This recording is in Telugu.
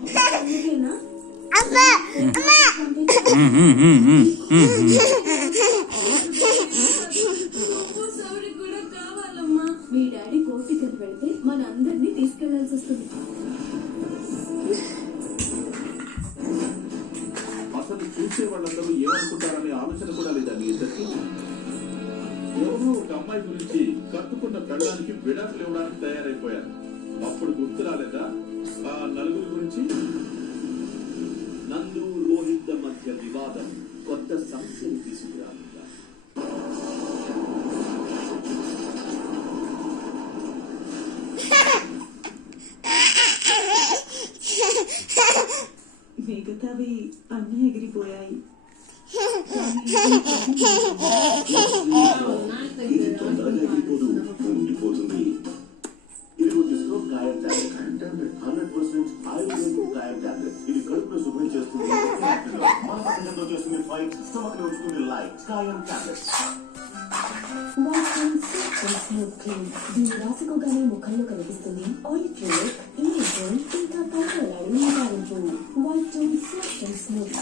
మీ డాడీ కోర్టుకి వెళ్తే మనందరినీ తీసుకెళ్లాల్సి వస్తుంది. అసలు చూసే వాళ్ళందరూ ఏమనుకుంటారనే ఆలోచన కూడా లేదా మీ ఇద్దరికి? ఎవరో ఒక అమ్మాయి గురించి కట్టుకున్న పెళ్ళానికి విడాకులు ఇవ్వడానికి తయారైపోయారు. అప్పుడు గుర్తు రాలేదా ఆ నలుగురి గురించి? నందు రోహిత్ మధ్య వివాదం కొత్త సమస్యను తీసుకురాలిందా? మిగతావి అన్నీ ఎగిరిపోయాయి. ఉండిపోతుంది. ఇదిగో తీసుకో గాయం టాబ్లెట్. 100% ఆయుర్వేదిక్ గాయం టాబ్లెట్. ఇది కడుపులో శుభ్రం చేస్తుంది, మనతో చేస్తుంది ఫైట్, స్టమక్ లో ఉంచుతుంది లైట్. గాయం టాబ్లెట్. దీన్ని రాసుకోగానే ముఖంలో కనిపిస్తుంది ఆయిల్ ఫ్రీ, ఇంకా పౌడర్ నివారించు. White tone soft and smooth.